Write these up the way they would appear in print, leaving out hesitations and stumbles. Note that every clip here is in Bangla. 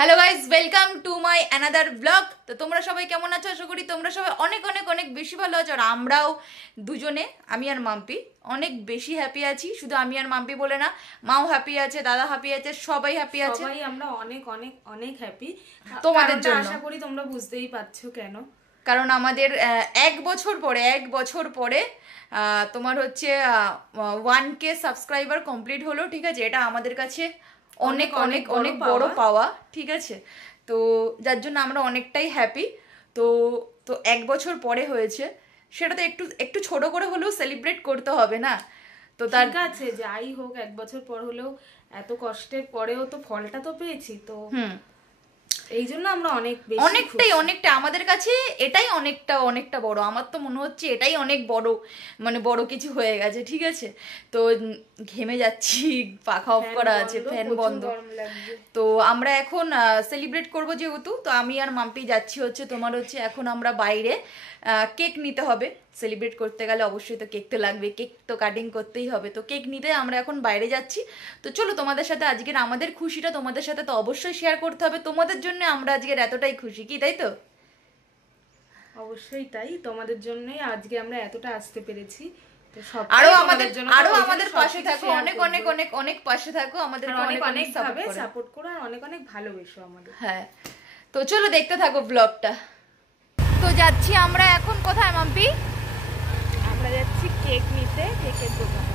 Hello guys, welcome to my another blog. তো তোমরা সবাই কেমন আছো? আশা করি তোমরা সবাই অনেক অনেক অনেক বেশি ভালো আছো। আর আমরাও দুজনে, আমি আর মাম্পি, অনেক বেশি হ্যাপি আছি। শুধু আমি আর মাম্পি বলে না, মাও হ্যাপি আছে, দাদা হ্যাপি আছে, সবাই হ্যাপি আছে। সবাই আমরা অনেক অনেক অনেক হ্যাপি তোমাদের জন্য। আশা করি তোমরা বুঝতেই পারছো কেন। কারণ আমাদের এক বছর পরে তোমার হচ্ছে 1K সাবস্ক্রাইবার কমপ্লিট হলো। ঠিক আছে, এটা আমাদের কাছে অনেক অনেক অনেক বড় পাওয়া। ঠিক আছে, তো যার জন্য আমরা অনেকটাই হ্যাপি। তো তো এক বছর পরে হয়েছে, সেটা তো একটু একটু ছোট করে হলেও সেলিব্রেট করতে হবে না? তো তার কাছে যাই হোক, এক বছর পর হলেও এত কষ্টের পরেও তো ফলটা তো পেয়েছি, তো এই জন্য আমরা অনেকটাই আমাদের কাছে এটাই অনেকটা বড়। আমার তো মনে হচ্ছে এটাই অনেক বড়, মানে বড় কিছু হয়ে গেছে। ঠিক আছে, তো ঘেমে যাচ্ছি, পাখা অফ করা আছে, ফ্যান বন্ধ। তো আমরা এখন সেলিব্রেট করব যেহেতু, তো আমি আর মাম্পি যাচ্ছি হচ্ছে তোমার হচ্ছে এখন আমরা বাইরে কেক নিতে হবে। সেলিব্রেট করতে গেলে অবশ্যই তো কেক তো লাগবে, কেক তো কাটিং করতেই হবে। তো কেক নিতে আমরা এখন বাইরে যাচ্ছি। তো চলো তোমাদের সাথে আজকের আমাদের খুশিটা তোমাদের সাথে তো অবশ্যই শেয়ার করতে হবে। তোমাদের জন্য আমরা আজকের এতটাই খুশি, কি তাই তো? অবশ্যই তাই, তোমাদের জন্যই আজকে আমরা এতটা আসতে পেরেছি। আরো আমাদের পাশে থাকো, অনেক অনেক অনেক অনেক পাশে থাকো, আমাদের অনেক অনেক ভাবে সাপোর্ট করো আর অনেক অনেক ভালোবেসো আমাদের। হ্যাঁ, তো চলো দেখতে থাকো ব্লগটা। তো যাচ্ছি আমরা এখন কোথায় মাম্পি? আমরা যাচ্ছি কেক নিতে, কেকের দোকানে।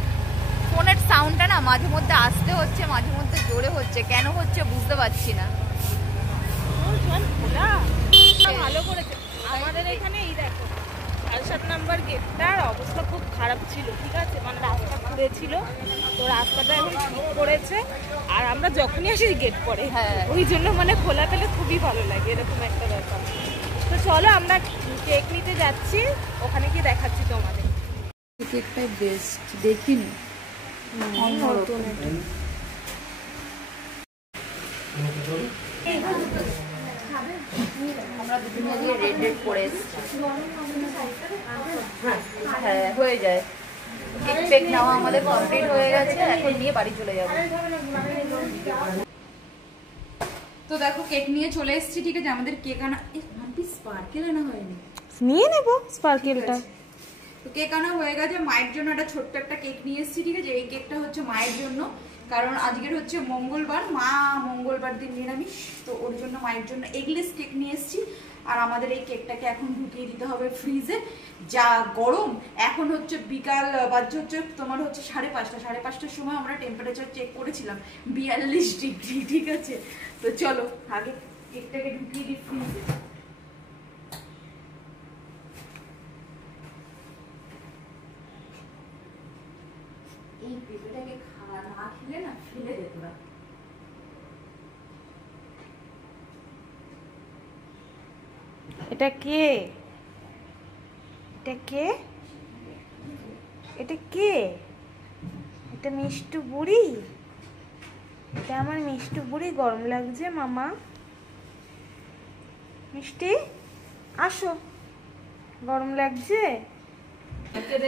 ফোনের সাউন্ডটা না মাঝে মধ্যে আসতে হচ্ছে, মাঝে মধ্যে জোরে হচ্ছে, কেন হচ্ছে বুঝতে পারছি না। ভালো করেছে আমাদের এখানে। এই দেখো 7 নম্বর গেটটার অবস্থা খুব খারাপ ছিল, ঠিক আছে, মানে রাস্তা খুঁড়ে ছিল, তো রাস্তাটা এখন ঠিক করেছে। আর আমরা যখনই আসি গেট পরে, ওই জন্য মানে খোলা পেলে খুবই ভালো লাগে, এরকম একটা ব্যাপার। তো চলো আমরা কেক নিতে যাচ্ছি, ওখানে গিয়ে দেখাচ্ছি তোমাদের। কেকটাই বেস্ট, দেখিনি আমরা দুদিন আগে রেড করে এসেছি। হ্যাঁ, হয়ে যায়। কেক পেক নেওয়া আমাদের কমপ্লিট হয়ে গেছে, এখন নিয়ে বাড়ি চলে যাবো। তো দেখো কেক নিয়ে চলে এসেছি। ঠিক আছে, আমাদের কেক আনা, স্পার্কেল আনা হয়নি, নিয়ে নেবো স্পার্কেলটা। তো কেক আনা হয়ে গেছে। মায়ের জন্য একটা ছোট্ট একটা কেক নিয়ে এসেছি। ঠিক আছে, এই কেকটা হচ্ছে মায়ের জন্য, কারণ আজকের হচ্ছে মঙ্গলবার, মা মঙ্গলবার দিন নিরামিষ, তো ওর জন্য মায়ের জন্য এগলেস কেক নিয়ে এসেছি। আর আমাদের এই কেকটাকে এখন ঢুকিয়ে দিতে হবে ফ্রিজে। যা গরম এখন হচ্ছে, বিকাল বাজে হচ্ছে তোমার হচ্ছে 5:30টার সময় আমরা টেম্পারেচার চেক করেছিলাম 42 ডিগ্রি। ঠিক আছে, তো চলো আগে কেকটাকে ঢুকিয়ে দিই ফ্রিজে। এই পেঁপেটাকে না খেলে না ফেলে যেত না। এটা কে? এটা কে? এটা কে? এটা মিষ্টু বুড়ি? এটা আমার মিষ্টু বুড়ি। গরম লাগছে মামা? মিষ্টি আসো, গরম লাগছে।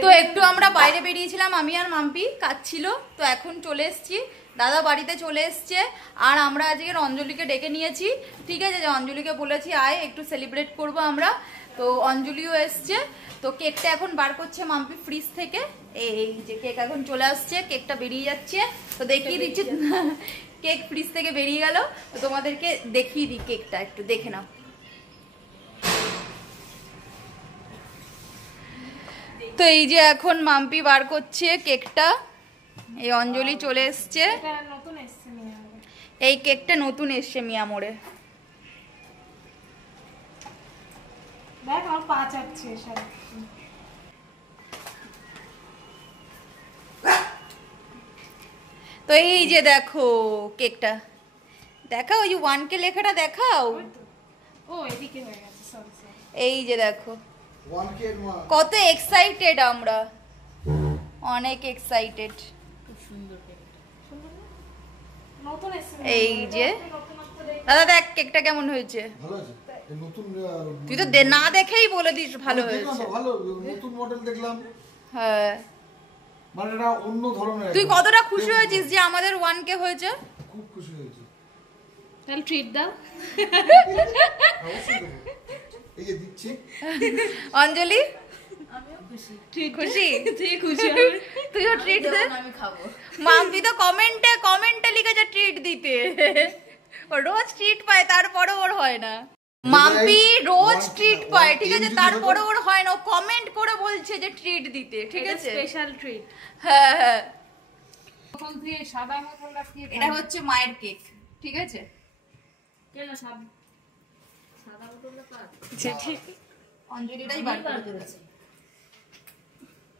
তো একটু আমরা বাইরে বেরিয়েছিলাম, আমি আর মাম্পি, কাজ ছিল, তো এখন চলে এসেছি। দাদা বাড়িতে চলে এসছে। আর আমরা আজকে অঞ্জলিকে ডেকে নিয়েছি। ঠিক আছে, যে অঞ্জলিকে বলেছি আয় একটু সেলিব্রেট করব আমরা। তো অঞ্জলিও এসছে। তো কেকটা এখন বার করছে মাম্পি ফ্রিজ থেকে। এই যে কেক এখন চলে আসছে, কেকটা বেরিয়ে যাচ্ছে, তো দেখিয়ে দিচ্ছি। কেক ফ্রিজ থেকে বেরিয়ে গেল, তো তোমাদেরকে দেখিয়ে দিই কেকটা, একটু দেখে নাও। তো এই যে এখন মাম্পি বার করছে কেকটা। এই অঞ্জলি চলে এসছে। এই কেকটা নতুন এসছে মিয়ামোড়ে। তো এই যে দেখো কেকটা, দেখাও, ওই যে 1K লেখাটা দেখাও। এই যে দেখো কত এক্সাইটেড আমরা, অনেক এক্সাইটেড। এই যে দাদা দেখ কেকটা কেমন হয়েছে। তুই তো না দেখেই বলে দিস ভালো হয়েছে। নতুন মডেল দেখলাম। হ্যাঁ, মানে এটা অন্য ধরনের। তুই কতটা খুশি হয়েছিস যে আমাদের 1K হয়েছে? খুব খুশি হয়েছি। তাহলে ট্রিট দাও। অবশ্যই দেবো। এই যে দিচ্ছি। অঞ্জলি খুশি তুইও ট্রিট দে। আমি খাবো। মাম্পি তো কমেন্টে লিখেছে ট্রিট দিতে। ও রোজ ট্রিট পায় তারপরেও ওর হয় না। মাম্পি রোজ ট্রিট পায়, ঠিক আছে, তারপরে ওর হয় না। ও কমেন্ট করে বলছে যে ট্রিট দিতে, ঠিক আছে, স্পেশাল ট্রিট। হ্যাঁ হ্যাঁ। বোতল দিয়ে সাদা মশলা দিয়ে এটা হচ্ছে মায়ের কেক, ঠিক আছে। কেন সাদা বোতলটা পাক অঞ্জলিটাই বার করে দিয়েছে।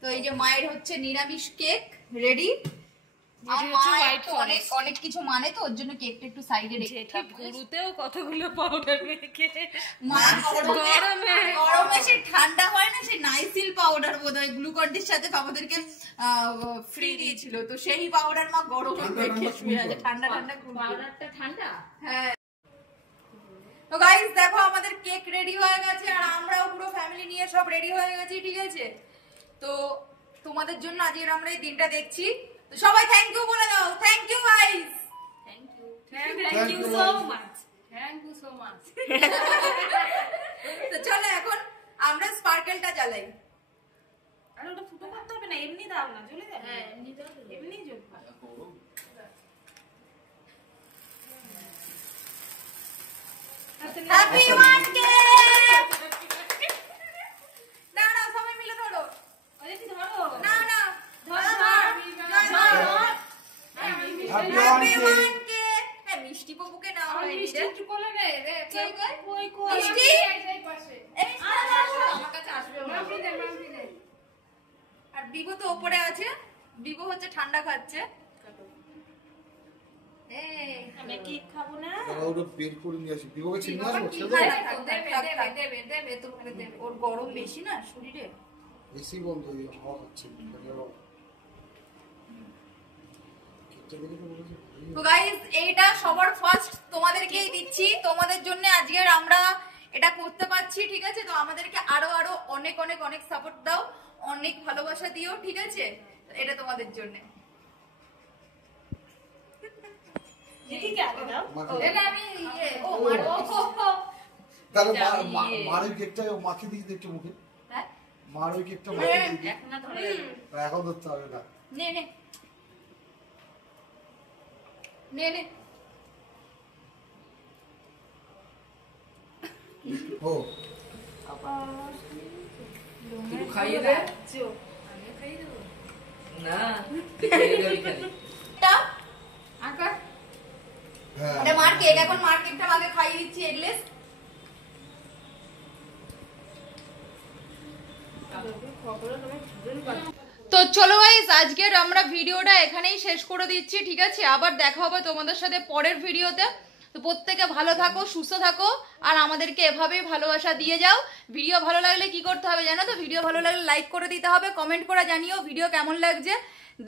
তো এই যে মায়ের হচ্ছে নিরামিষ কেক রেডি। অনেক অনেক কিছু মানে তো ওর জন্য কেকটা একটু সাইডে রেখে গুরুতেও কতগুলো পাউডার মেখে গরমে সে ঠান্ডা হয় না, সে নাইসিল পাউডার বোধহয় গ্লুকন-ডির সাথে আমাদেরকে ফ্রি দিয়েছিল, তো সেই পাউডার মা গরমে মেখে শুয়ে আছে। ঠান্ডা ঠান্ডা পাউডারটা ঠান্ডা। হ্যাঁ। তো গাইস দেখো আমাদের কেক রেডি হয়ে গেছে আর আমরাও পুরো ফ্যামিলি নিয়ে সব রেডি হয়ে গেছি, ঠিক আছে। তো তোমাদের জন্য আজকের আমরা এই দিনটা দেখছি। তো সবাই থ্যাংক ইউ বলে দাও। Thank you guys. Thank you so much. তো চলো এখন আমরা স্পার্কেলটা জ্বালাই। আরে ওটা ফুটো করতে হবে না, এমনি দাও না, জ্বলে যাবে। হ্যাঁ এমনি দাও। এমনি জ্বলবে। Happy birthday. না না সবাই মিলে ধরো। আরে কি ধরো না না ধর হ্যাপি হ্যাপি বার্থডে। বার্থডে। হ্যাঁ মিষ্টি বাবুকে নাও হয়নি রে। একটু কোলে নে রে। কই কই? কই কই মিষ্টি? এই পাশে এই আসো। আমার কাছে আসবে না। মাফি দে। আর বিবো তো উপরে আছে, বিবো হচ্ছে ঠান্ডা খাচ্ছে। এই আমি কেক খাবো না। দাঁড়া, ওটা বের করে নিয়ে আসি। বিবাহকে চিনি না, ছেড়ে হ্যাঁ, দাও। দেবে তোমাকে দেবে। ওর গরম বেশি না শরীরে। এসি বন্ধ হয়ে হাওয়া হচ্ছে। কেকটা দেখে তো বলেছে, তো গাইস এইটা সবার ফার্স্ট তোমাদেরকেই দিচ্ছি, তোমাদের জন্য আজকের আমরা এটা করতে পারছি, ঠিক আছে। তো আমাদেরকে আরো আরো অনেক অনেক অনেক সাপোর্ট দাও, অনেক ভালোবাসা দিও, ঠিক আছে। এটা তোমাদের জন্য। দিদিকে আগে দাও। এটা আমি ও মার তাহলে মার ওই কেকটা মাখে দিয়ে একটু মুখে। হ্যাঁ মার ওই কেকটা মাখে দিয়ে দিই। এখন না ধরে এখন ধরতে হবে না। নে নে নে নে। ও তুই খাইয়ে দে। আমি খাইয়ে দেব না, তুই খাইয়ে দেবি খালি। এটা আকার হ্যাঁ। এটা মার কেক, এখন মার কেকটা আগে খাইয়ে দিচ্ছি এগলেস। তো চলো গাইস আজকের আমরা ভিডিওটা এখানেই শেষ করে দিচ্ছি, ঠিক আছে। আবার দেখা হবে তোমাদের সাথে পরের ভিডিওতে। তো প্রত্যেকে ভালো থাকো, সুস্থ থাকো আর আমাদেরকে এভাবেই ভালোবাসা দিয়ে যাও। ভিডিও ভালো লাগলে কি করতে হবে জানো তো? ভিডিও ভালো লাগলে লাইক করে দিতে হবে, কমেন্ট করে জানিও ভিডিও কেমন লাগছে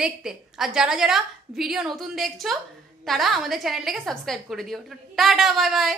দেখতে। আর যারা যারা ভিডিও নতুন দেখছো তারা আমাদের চ্যানেলটাকে সাবস্ক্রাইব করে দিও। Tata bye bye.